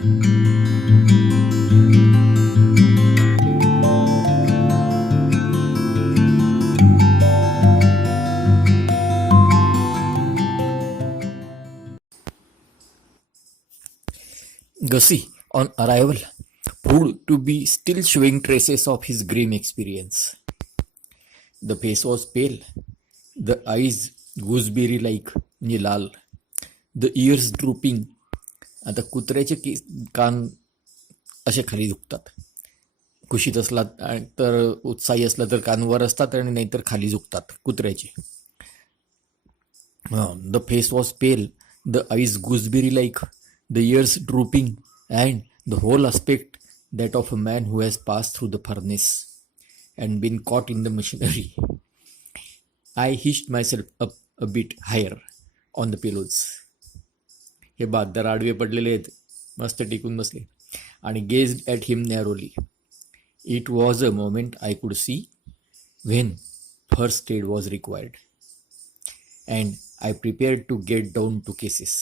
Gussie, on arrival, proved to be still showing traces of his grim experience. The face was pale, the eyes gooseberry-like म्हणजे लाल, the ears drooping. आता कुत्र्याचे कान असे खाली झुकतात. कुशीत असला तर उत्साही असला तर कान वर असतात आणि नाहीतर खाली झुकतात कुत्र्याचे. The face was pale, the eyes gooseberry-like, the ears drooping, and the whole aspect that of a man who has passed through the furnace and been caught in the machinery. I hitched myself up a bit higher on the pillows. हे बादर आडवे पडलेले आहेत, मस्त टिकून बसले, आणि gazed at him narrowly. It was a moment I could see when first aid was required, and I prepared to get down to cases.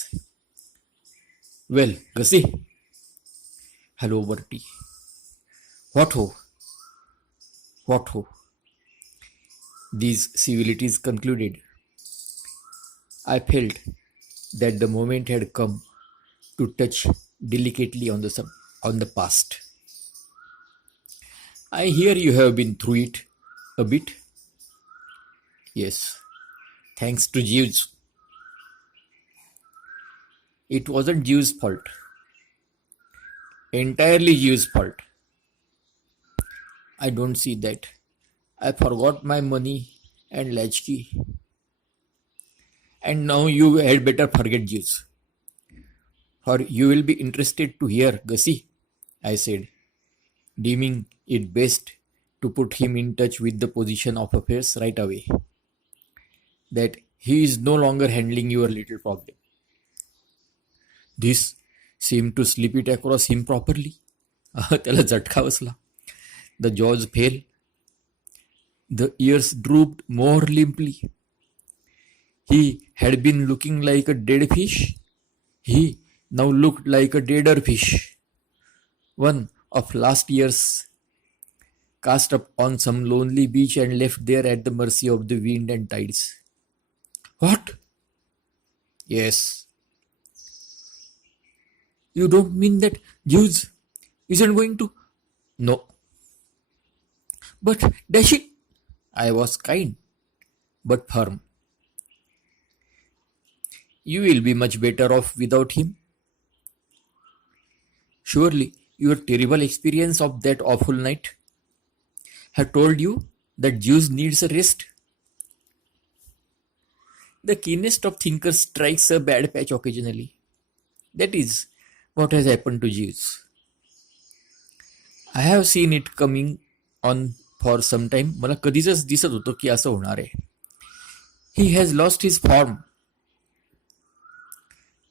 Well, Gussie. Hello, Bertie. What ho? What ho? These civilities concluded, I felt that the moment had come to touch delicately on the past. I hear you have been through it a bit. Yes, thanks to Jeeves. It wasn't Jeeves' fault. Entirely Jeeves' fault. I don't see that. I forgot my money and latchkey. And now you had better forget Jeeves. For you will be interested to hear, Gussie, I said, deeming it best to put him in touch with the position of affairs right away, that he is no longer handling your little problem. This seemed to slip it across him properly. त्याला झटका बसला. The jaws fell. The ears drooped more limply. He had been looking like a dead fish. He now looked like a deader fish. One of last year's, cast up on some lonely beach and left there at the mercy of the wind and tides. What? Yes. You don't mean that Jews isn't going to? No. But dash it, I was kind, but firm. You will be much better off without him. Surely your terrible experience of that awful night have told you that Jews needs a rest. The keenest of thinkers strikes a bad patch occasionally. That is what has happened to Jews. I have seen it coming on for some time. मला कधीच दिसत होतं की असं होणार आहे. He has lost his form.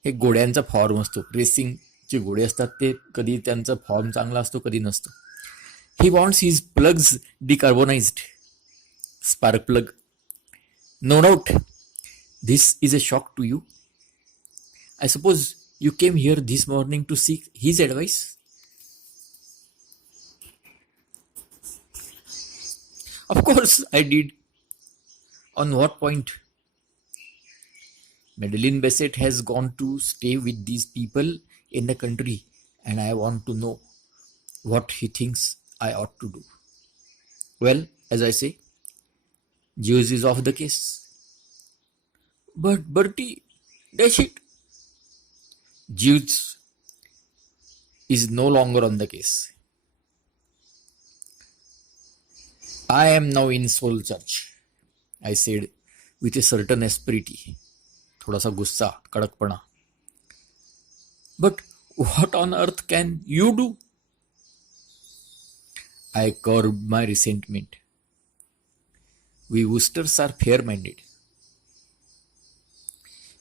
हे घोड्यांचा फॉर्म असतो. रेसिंगचे घोडे असतात ते कधी त्यांचा फॉर्म चांगला असतो, कधी नसतो. He wants his plugs decarbonized. Spark plug. No doubt. This is a shock to you. I suppose you came here this morning to seek his advice? Of course I did. On what point? Madeline Bassett has gone to stay with these people in the country, and I want to know what he thinks I ought to do. Well, as I say, Jews is off the case. But Bertie, dash it, Jews is no longer on the case. I am now in Soul Church, I said with a certain asperity. थोडासा गुस्सा, कडकपणा. But what on earth can you do? I curbed my resentment. We Woosters are fair-minded.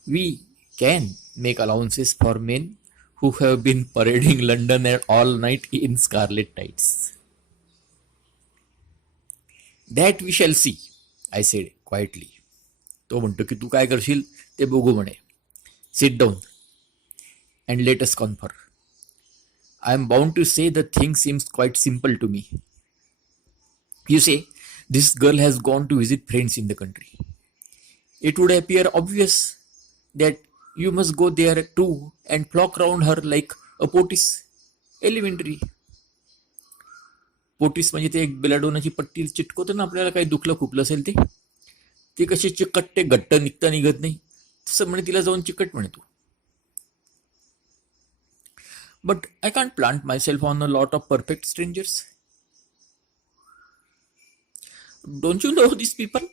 We can make allowances for men who have been parading London all night in scarlet tights. That we shall see, I said quietly. तो म्हणतो की तू काय करशील ते बघू म्हणे. Sit down and let us confer. I am bound to say the thing seems quite simple to me. You say, this girl has gone to visit friends in the country. It would appear obvious that you must go there too and flock round her like a potis. Elementary. पोटीस म्हणजे ते एक बेलाडोनाची पट्टी चिटकवतो ना आपल्याला काही दुखलं खुपलं असेल ते ते कशी चिकटते घट्ट निघता निघत नाही तसं म्हणे तिला जाऊन चिकट म्हणे तू but I can't plant my self on a lot of perfect strangers don't you know this people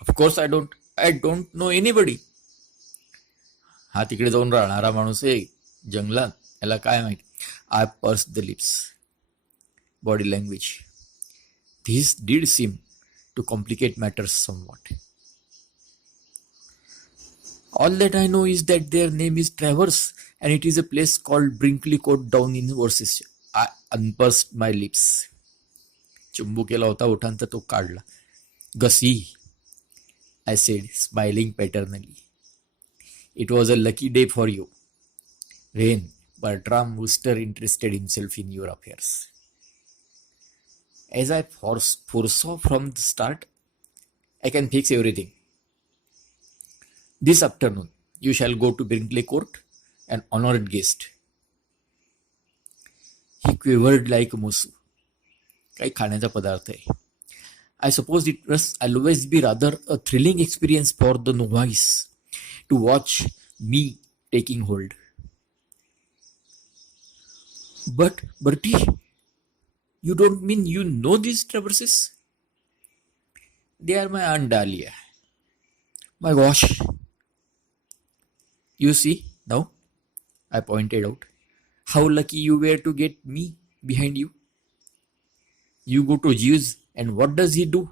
of course I don't know anybody हा तिकडे जाऊन राहणारा माणूस आहे जंगलात याला काय माहिती I purse the lips body language. This did seem to complicate matters somewhat. All that I know is that their name is Travers and it is a place called Brinkley Court down in Worcestershire. I unpursed my lips. चुंबू केला होता ओठांचा तो काढला. Gussie, I said, smiling paternally. It was a lucky day for you. Rain, Bertram Wooster interested himself in your affairs. As I foresaw from the start, I can fix everything. This afternoon, you shall go to Brinkley Court, an honored guest. He quivered like a musu. काही खाण्याचा पदार्थ आहे. I suppose it must always be rather a thrilling experience for the novice to watch me taking hold. But Bertie, you don't mean you know these Traverses? They are my Aunt Dahlia. My gosh. You see, now, I pointed out, how lucky you were to get me behind you. You go to Jews, and what does he do?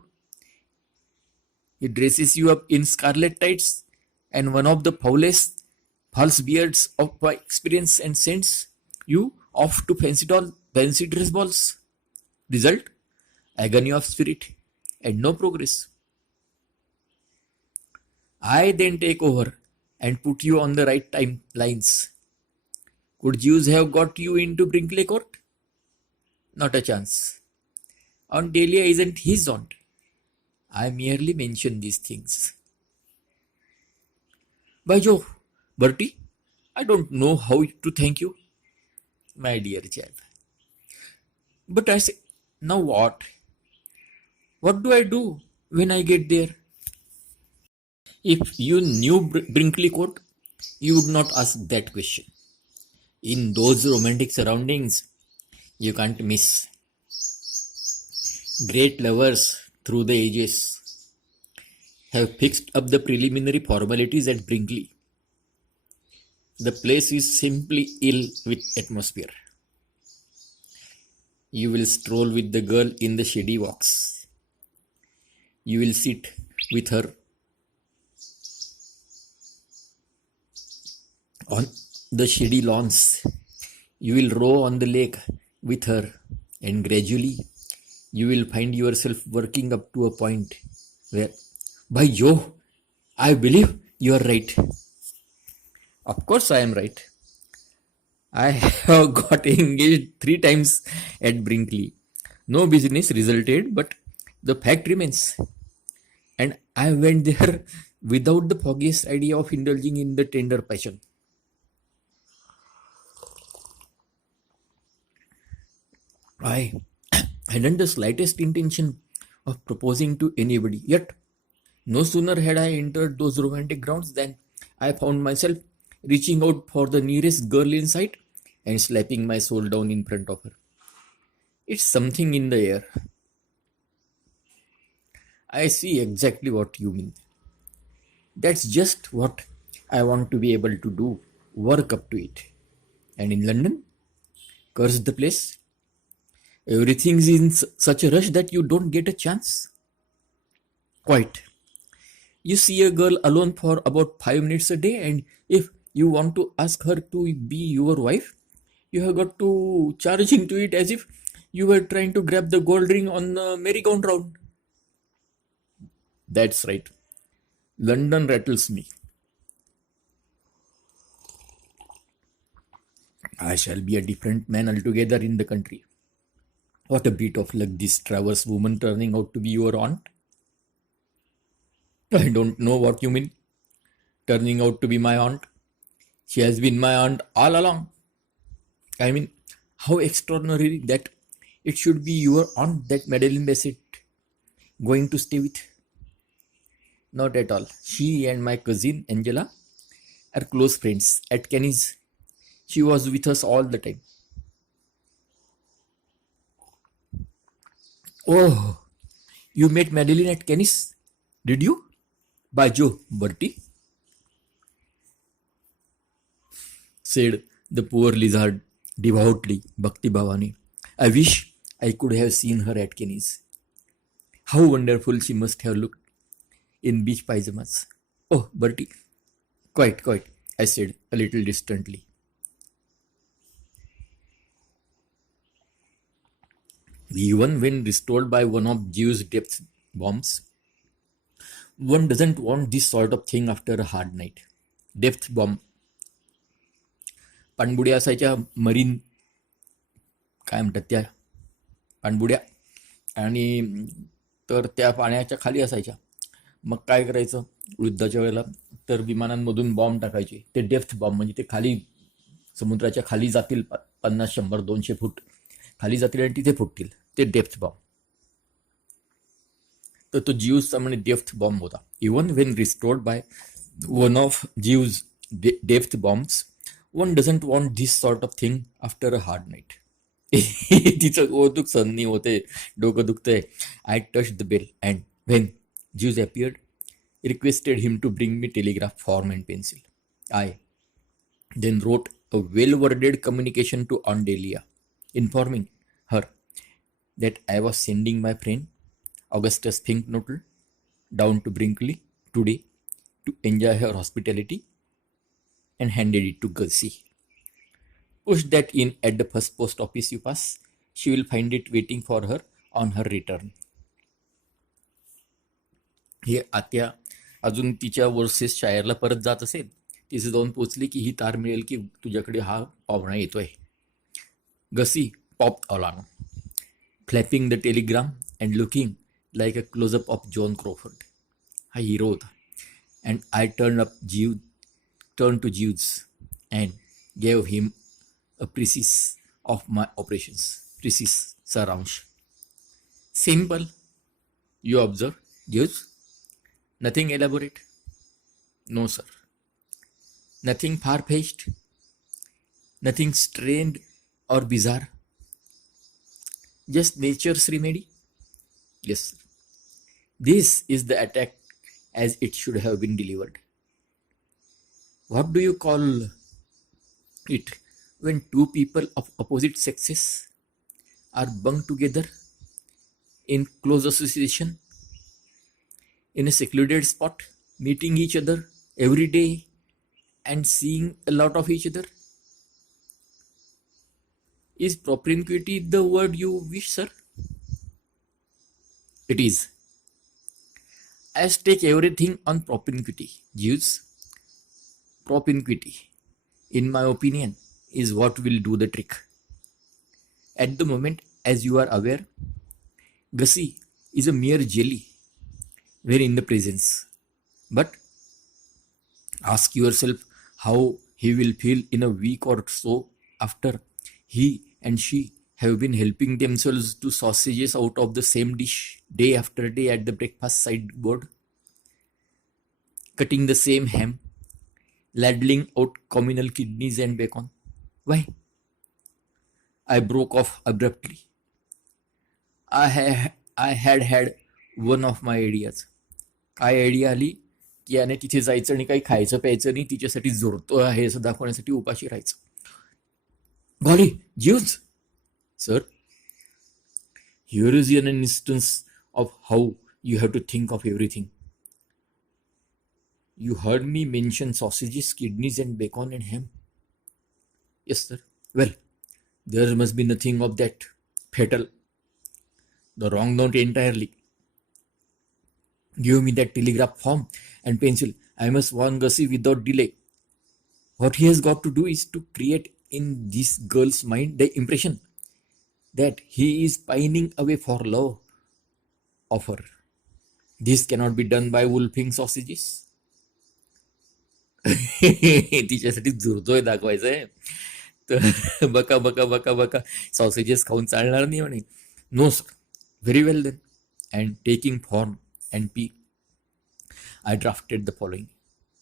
He dresses you up in scarlet tights and one of the foulest false beards of my experience and sends you off to fancy dress balls. Result? Agony of spirit and no progress. I then take over and put you on the right lines. Could Jews have got you into Brinkley Court? Not a chance. Aunt Delia isn't his aunt. I merely mention these things. By Jove, Bertie, I don't know how to thank you, my dear child. But I say, now what? What do I do when I get there? If you knew Brinkley Court, you would not ask that question. In those romantic surroundings, you can't miss. Great lovers through the ages have fixed up the preliminary formalities at Brinkley. The place is simply ill with atmosphere. You will stroll with the girl in the shady walks. You will sit with her on the shady lawns. You will row on the lake with her, and gradually you will find yourself working up to a point where, by Jove, I believe you are right. Of course I am right. I have got engaged 3 times at Brinkley. No business resulted, but the fact remains. And I went there without the foggiest idea of indulging in the tender passion. I hadn't the slightest intention of proposing to anybody, yet no sooner had I entered those romantic grounds than I found myself reaching out for the nearest girl in sight and slapping my soul down in front of her. It's something in the air. I see exactly what you mean. That's just what I want to be able to do, work up to it. And in London, curse the place, everything's in such a rush that you don't get a chance. Quite. You see a girl alone for about 5 minutes a day, and if you want to ask her to be your wife, you have got to charge into it as if you were trying to grab the gold ring on the merry-go-round. That's right. London rattles me. I shall be a different man altogether in the country. What a bit of luck, this Travers woman turning out to be your aunt. I don't know what you mean, turning out to be my aunt. She has been my aunt all along. I mean, how extraordinary that it should be your aunt that Madeline Bassett going to stay with. Not at all. She and my cousin Angela are close friends at Kenny's. She was with us all the time. Oh, you met Madeline at Kenny's? Did you? By Joe, Bertie, said the poor lizard devoutly, Bhakti Bhavani. I wish I could have seen her at Kenny's. How wonderful she must have looked in beach pyjamas. Oh, Bertie. Quite, I said a little distantly. Even when restored by one of Zeus' depth bombs, one doesn't want this sort of thing after a hard night. Depth bomb. पाणबुड्या असायच्या marine, काय म्हणतात त्या पाणबुड्या, आणि तर त्या पाण्याच्या खाली असायच्या. मग काय करायचं युद्धाच्या वेळेला, तर विमानांमधून बॉम्ब टाकायचे. ते डेप्थ बॉम्ब, म्हणजे ते खाली समुद्राच्या खाली जातील, 50, 100, 200 फूट खाली जातील आणि तिथे फुटतील. ते डेप्थ बॉम्ब. तर तो जिव्सचा म्हणजे डेप्थ बॉम्ब होता. Even when restored by one of Jeeves depth bombs, one doesn't want this sort of thing after a hard night. तिचं कौतुक सन्नी होते, डोकं दुखतंय. I touch the bell and when Jews appeared, requested him to bring me telegraph form and pencil. I then wrote a well-worded communication to Aunt Delia, informing her that I was sending my friend Augustus Finknottle down to Brinkley today to enjoy her hospitality, and handed it to Gussie. Push that in at the first post office you pass. She will find it waiting for her on her return. हे आत्या अजून तिच्या versus शायरला परत जात असेल, तिथे जाऊन पोचली की ही तार मिळेल की तुझ्याकडे हा पाहुणा येतोय. गसी पॉप ऑलानो, flapping the telegram and looking like a closeup of John Crawford. हा हिरो होता. And I turn to Jeeves and gave him a precis of my operations. Precis सारांश. Simple, you observe, Jeeves. Nothing elaborate? No, sir. Nothing far-fetched? Nothing strange or bizarre? Just nature's remedy? Yes, sir. This is the attack as it should have been delivered. What do you call it when two people of opposite sexes are bunk together in close association, in a secluded spot, meeting each other every day and seeing a lot of each other? Is propinquity the word you wish, sir? It is. I stake everything on propinquity, Jews. Propinquity, in my opinion, is what will do the trick. At the moment, as you are aware, Gussie is a mere jelly when in the presence. But ask yourself how he will feel in a week or so after he and she have been helping themselves to sausages out of the same dish day after day at the breakfast sideboard, cutting the same ham, ladling out communal kidneys and bacon. Why? I broke off abruptly. I had one of my ideas. काय idea आली की याने तिथे जायचं आणि काही खायचं प्यायचं नाही, तिच्यासाठी जोडतो आहे असं दाखवण्यासाठी उपाशी राहायचं. Goody, Jeeves. Sir, here is an instance of how you have to think of everything. You heard me mention sausages, kidneys and bacon and ham. Yes, sir. Well, there must be nothing of that. Fatal. The wrong note entirely. Give me that telegraph form and pencil. I must warn Gussie without delay. What he has got to do is to create in this girl's mind the impression that he is pining away for love of her. This cannot be done by wolfing sausages. तिच्यासाठी झुरतोय दाखवायचंय तर बका बका बका बका sausages खाऊन चालणार नाही म्हणे. No sir, very well then. And taking form and पी I drafted the following: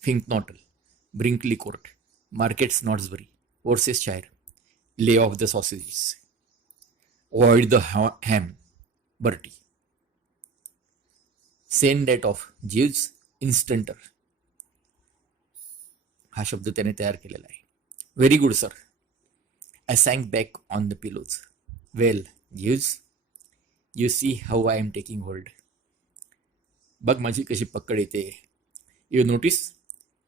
Fink Nortel, Brinkley Court, Market Snodsbury, Worcestershire. Lay off the sausages. Avoid the ham, Bertie. Send that off, Jeeves, instanter. हा शब्द त्याने तयार केलेला आहे. Very good sir. I sank back on the pillows. Well Jeeves, you see how I am taking hold. बघ माझी कशी पकड येते. You notice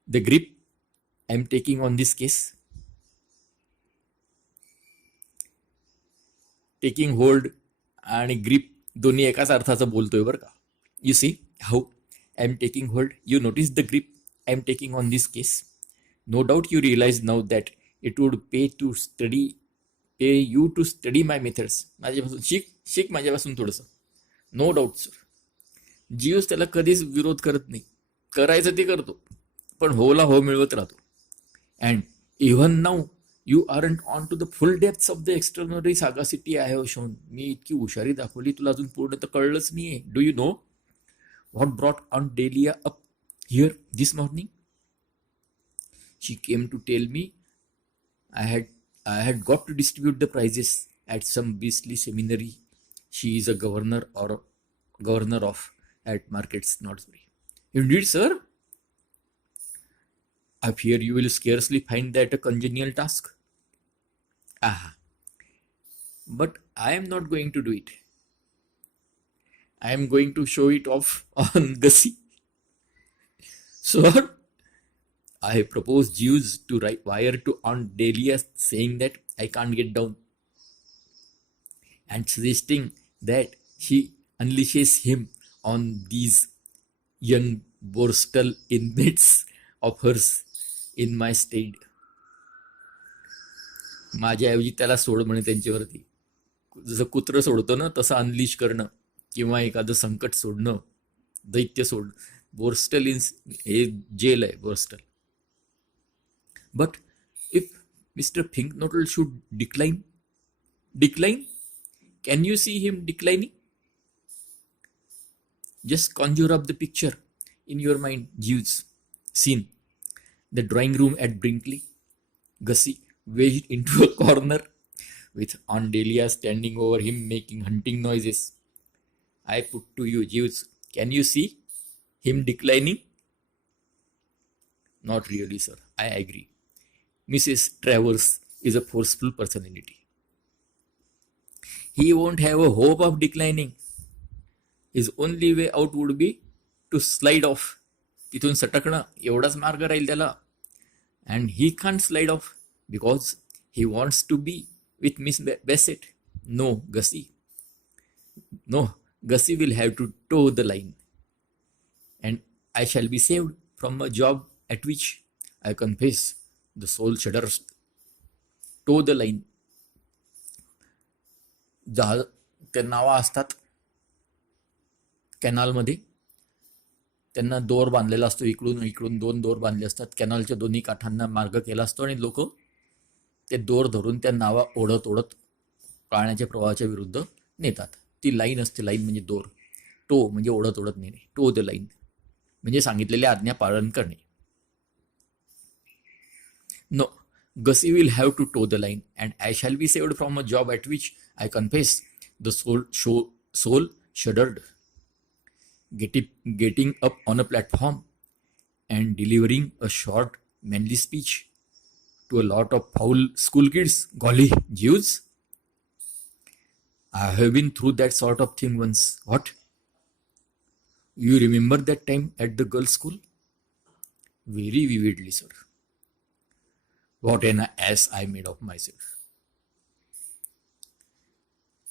the grip I am taking on this case. Taking hold आणि ग्रीप दोन्ही एकाच अर्थाचं बोलतोय बरं का. You see how I am taking hold. You notice the grip I am taking on this case. No doubt you realise now that it would pay you to study my methods. माझ्यापासून शिक माझ्यापासून थोडंसं. No doubt sir. जीव्स त्याला कधीच विरोध करत नाही. करायचं ते करतो, पण होला हो मिळवत राहतो. And even now you aren't on to the full depths of the extraordinary sagacity I have shown. मी इतकी हुशारी दाखवली, तुला अजून पूर्ण तर कळलंच नाहीये. Do you know what brought on Delia up here this morning? She came to tell me I had got to distribute the prizes at some beastly seminary she is a governor of at Market Snodsbury. Indeed, sir? I fear you will scarcely find that a congenial task. Ah, but I am not going to do it. I am going to show it off on Gussie. Sir, I propose Jews to wire to Aunt Delia saying that I can't get down and suggesting that she unleashes him on these young borstal inmates of hers in my stead. माझ्याऐवजी त्याला सोड म्हणे त्यांच्यावरती. जसं कुत्रं सोडतो ना तसं unleash करणं किंवा एखादं संकट सोडणं, दैत्य सोड. बोर्स्टल हे जेल आहे Borstal. But if Mr. Finknottle should decline? Can you see him declining? Just conjure up the picture in your mind, Jeeves. Scene: the drawing room at Brinkley. Gussie wedged into a corner with Aunt Delia standing over him making hunting noises. I put to you, Jeeves, can you see him declining? Not really, sir. I agree. Mrs. Travers is a forceful personality. He won't have a hope of declining. His only way out would be to slide off. तिथून सटकणं एवढाच मार्ग राहील त्याला. And he can't slide off because he wants to be with Miss Bassett. No, Gussie. No, Gussie will have to toe the line. And I shall be saved from a job at which, I confess, the soul shudders. Toe the line. जहाज त्या नावा असतात कॅनलमध्ये, त्यांना दोर बांधलेला असतो. इकडून 2 दोर बांधले असतात. कॅनलच्या दोन्ही काठांना मार्ग केला असतो आणि लोक ते दोर धरून त्या नावा ओढत पाण्याच्या प्रवाहाच्या विरुद्ध नेतात. ती लाईन असते. लाईन म्हणजे दोर. टो म्हणजे ओढत नेणे. टो द लाईन म्हणजे सांगितलेल्या आज्ञा पालन करणे. No, Gussie will have to toe the line, and I shall be saved from a job at which, I confess, the soul shuddered. Getting up on a platform and delivering a short, manly speech to a lot of foul school kids. Golly, Jews! I have been through that sort of thing once. What? You remember that time at the girls' school? Very vividly, sir. What an ass I made of myself.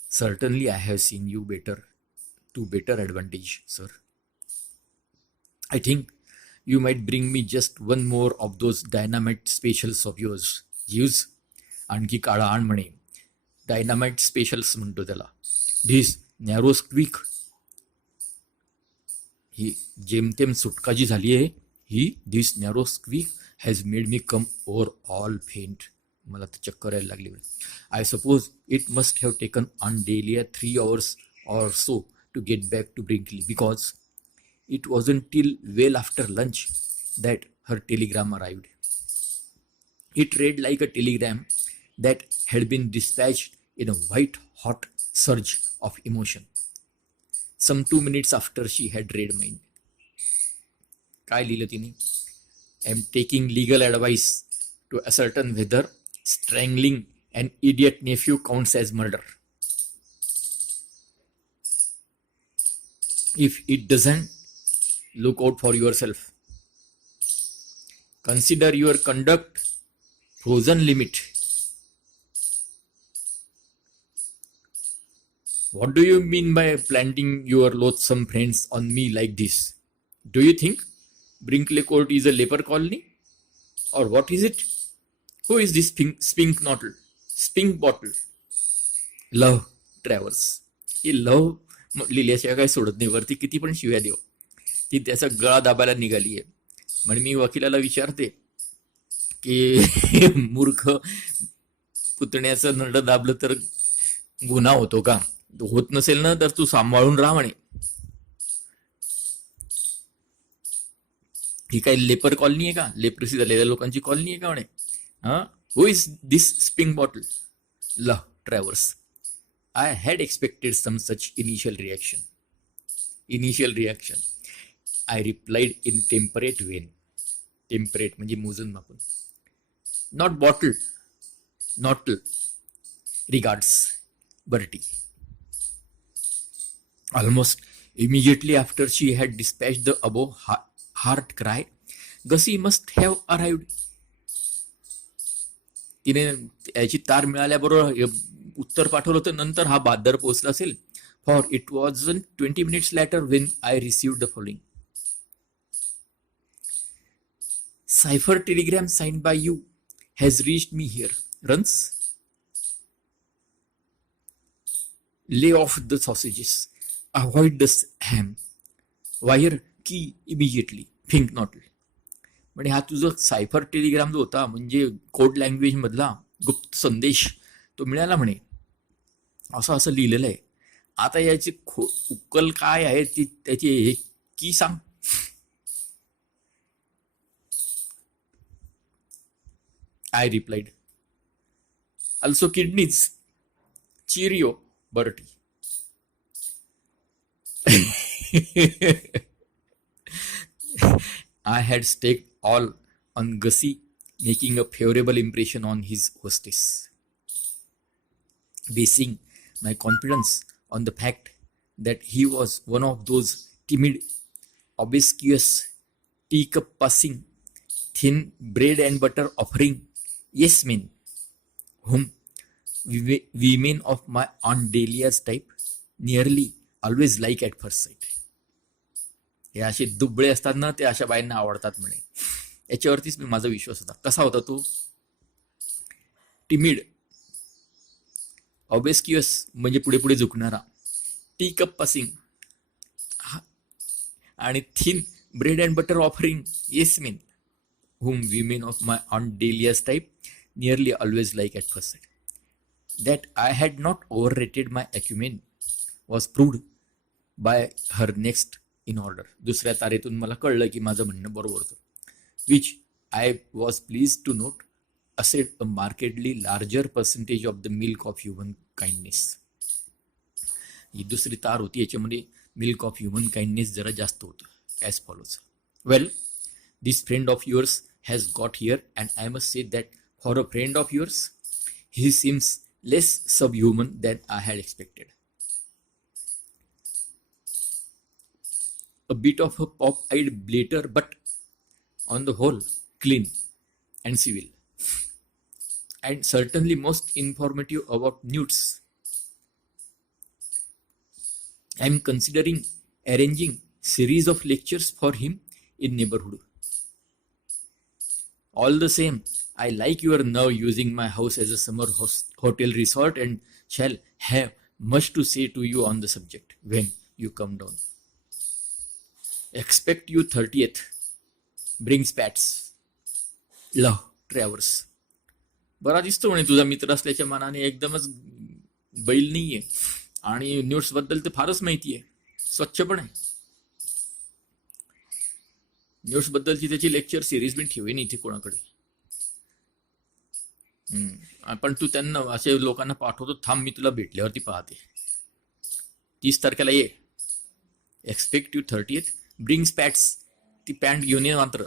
Certainly I have seen you to better advantage, sir. I think you might bring me just one more of those dynamite specials of yours, Jeeves. आणखी काळा आण म्हणे. Dynamite specials म्हणतो त्याला. This narrow squeak, ही जेमतेम सुटका जी झाली आहे ही, this narrow squeak has made me come over all faint. मला तर चक्कर यायला लागली. I suppose it must have taken on Delia 3 hours or so to get back to Brinkley, because it wasn't till well after lunch that her telegram arrived. It read like a telegram that had been dispatched in a white hot surge of emotion. Some 2 minutes after she had read mine. काय लिहिलं तिने? I am taking legal advice to ascertain whether strangling an idiot nephew counts as murder. If it doesn't, look out for yourself. Consider your conduct frozen limit. What do you mean by planting your loathsome friends on me like this? Do you think Brinkley Court is a leper colony? Or what is it? Who is this spink bottle? Love Travers. Hey love लिहिल्याशिवाय काय सोडत नाही. वरती किती पण शिव्या देव, ती त्याचा गळा दाबायला निघाली आहे. म्हणजे मी वकिलाला विचारते की मूर्ख पुतण्याचं नड दाबलं तर गुन्हा होतो का? होत नसेल ना तर तू सांभाळून राहा म्हणे. ही काही लेपर कॉलनी आहे का? लेप्रसी झालेल्या लोकांची कॉलनी आहे का म्हणे? Who is this Spink bottle? Love traverse. I had expected some such initial reaction. I replied in temperate vein. Temperate म्हणजे मोजून मापून. Not bottle. Not regards, Bertie. Almost immediately after she had dispatched the above heart cry, Gussie must have arrived. तिने याची तार मिळाल्याबरोबर उत्तर पाठवलं होतं. नंतर हा बादर पोहोचला असेल. For it wasn't 20 minutes later when I received the following. Cipher telegram signed by you has reached me here. Runs. Lay off the sausages. Avoid the ham. Wire key immediately. Think not. म्हणजे हा तुझा cipher Telegram जो होता म्हणजे code language मधला गुप्त संदेश तो मिळाला म्हणे. असं असं लिहिलेलं आहे. आता याची उकल काय आहे ती त्याची हे की सांग. आय replied. Also kidneys. Cheerio, Bertie. I had staked all on Gussie making a favorable impression on his hostess, basing my confidence on the fact that he was one of those timid, obsequious, teacup passing, thin bread and butter offering yes men, whom women of my Aunt Delia's type nearly always like at first sight. हे असे दुबळे असतात ना ते अशा बाईंना आवडतात म्हणे. याच्यावरतीच मी माझा विश्वास होता. कसा होता तो? टिमिड, ऑबेस्क्युअस म्हणजे पुढे पुढे झुकणारा, टी कप पासिंग आणि thin bread and butter offering yes main, whom women of my Aunt Delia's type nearly always like at first sight. That I had not overrated my acumen was proved by her next in order. दुसऱ्या तारेतून मला कळलं की माझं म्हणणं बरोबर होतं. Which I was pleased to note asset a markedly larger percentage of the milk of human kindness. ही दुसरी तार होती, याच्यामध्ये मिल्क ऑफ ह्युमन काइंडनेस जरा जास्त होतं. As follows. Well, this friend of yours has got here, and I must say that for a friend of yours, he seems less subhuman than I had expected. A bit of a pop-eyed blater, but on the whole, clean and civil, and certainly most informative about newts. I am considering arranging series of lectures for him in neighborhood. All the same, I like your nerve using my house as a summer hotel resort and shall have much to say to you on the subject when you come down. Expect you 30th. Bring spats. Love, Travers. बरा दिसतो म्हणे तुझा मित्र असल्याच्या मनाने एकदमच बैल नाहीये आणि न्यूट्स बद्दल तर फारच माहितीये, स्वच्छ पण आहे. न्यूट्स बद्दलची त्याची लेक्चर सिरीज पण ठेवेन इथे कोणाकडे. पण तू त्यांना असे लोकांना पाठवतो, थांब मी तुला भेटल्यावरती पाहते. 30 तारखेला ये. Expect you 30th. ब्रिंग स्पॅट्स. ती पॅन्ट घेऊन ये मात्र.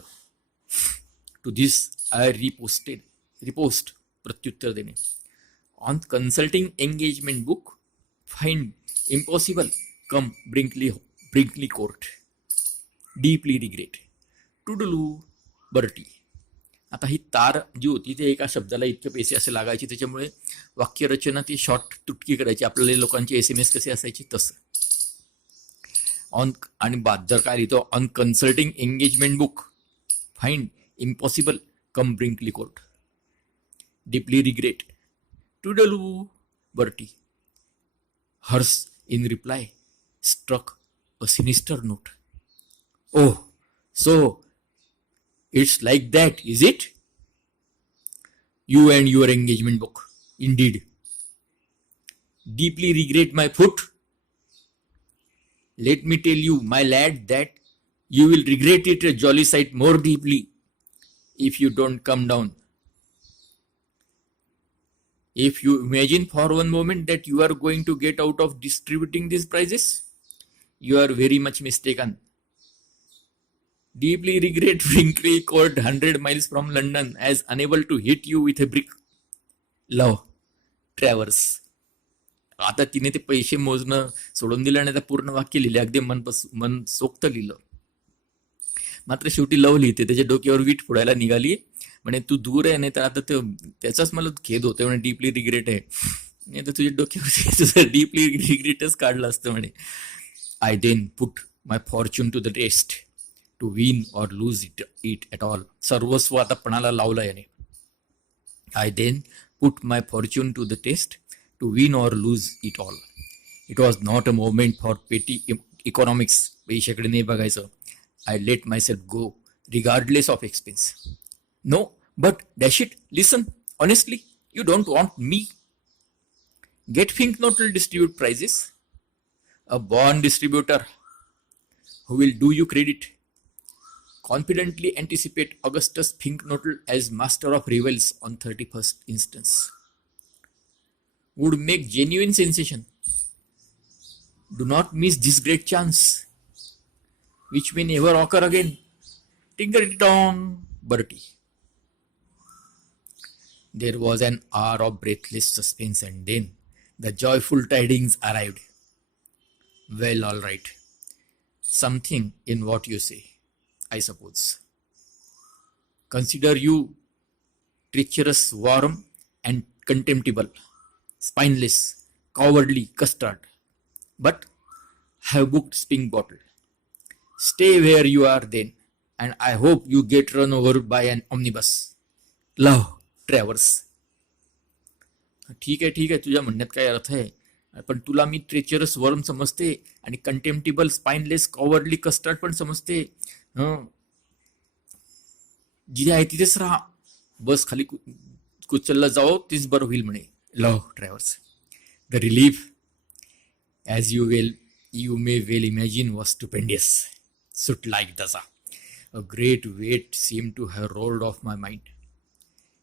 टू धिस आय रिपोस्ट प्रत्युत्तर देणे. On consulting engagement book find impossible come Brinkley Court. Deeply regret. Toodle oo Bertie. आता ही तार जी होती ते एका शब्दाला इतके पैसे असे लागायचे, त्याच्यामुळे वाक्यरचना ती शॉर्ट तुटकी करायची. आपल्याला लोकांचे SMS कसे असायचे तसं. ऑन आणि बाद जर काय लिहितो, on consulting engagement book find impossible come Brinkley Court. Deeply regret. Toodle oo Bertie. Hers in reply struck a sinister note. Oh, so it's like that, is it? You and your engagement book, indeed. Deeply regret my foot. Let me tell you, my lad, that you will regret it a jolly sight more deeply if you don't come down. If you imagine for one moment that you are going to get out of distributing these prizes, you are very much mistaken. Deeply regret Brinkley Court 100 miles from London as unable to hit you with a brick. Love, Travers. आता तिने ते पैसे मोजणं सोडून दिलं आणि आता पूर्ण वाक्य लिहिले, अगदी मनसोक्त लिहिलं. मात्र शेवटी लव लिहिते, त्याच्या डोक्यावर वीट फोडायला निघाली. म्हणे तू दूर आहे, नाही तर आता त्याचाच मला खेद होतोय म्हणे. डीपली रिग्रेट आहे, नाही तर तुझ्या डोक्यावर तुझं डीपली रिग्रेटच काढलं असतं म्हणे. I then put my fortune to the test to win or lose it at all. सर्वस्व आता पणाला लावलं याने. I then put my fortune to the test to win or lose it all. It was not a moment for petty economics. पैशाकडे नाही बघायचं. I let my self go regardless of expense. No, but dash it, listen honestly, you don't want me. Get fink not will distribute prizes. A born distributor who will do you credit. Confidently anticipate Augustus Finknottle as master of revels on 31st instance. Would make genuine sensation. Do not miss this great chance, which may never occur again. Tinker it on, Bertie. There was an hour of breathless suspense, and then the joyful tidings arrived. Well, all right. Something in what you say, I suppose. Consider you treacherous, worm, and contemptible, spineless, cowardly custard, but have booked Spink Bottle. Stay where you are then, and I hope you get run over by an omnibus. Love, Travers. ठीक आहे, तुझ्या म्हणण्यात काय अर्थ आहे, पण तुला मी treacherous worm समजते आणि कंटेम्प्टिबल, स्पाइनलेस, कॉवर्डली कस्टर्ड पण समजते. जिथे आहे तिथेच राहा, बस खाली कुचलला जाओ, तीच बरं होईल म्हणे. Love, Travers. The relief, as you may well imagine, was stupendous. सुट लाईक दसा. A great weight seem to have rolled off my mind.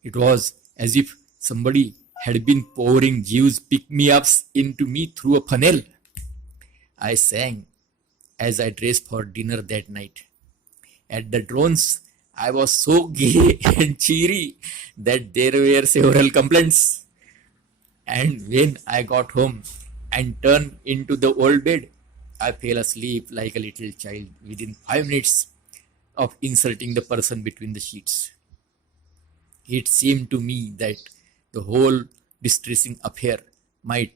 It was as if somebody had been pouring Jews pick-me-ups into me through a funnel. I sang as I dressed for dinner that night. At the drones, I was so gay and cheery that there were several complaints. And when I got home and turned into the old bed, I fell asleep like a little child within 5 minutes of insulting the person between the sheets. It seemed to me that the whole distressing affair might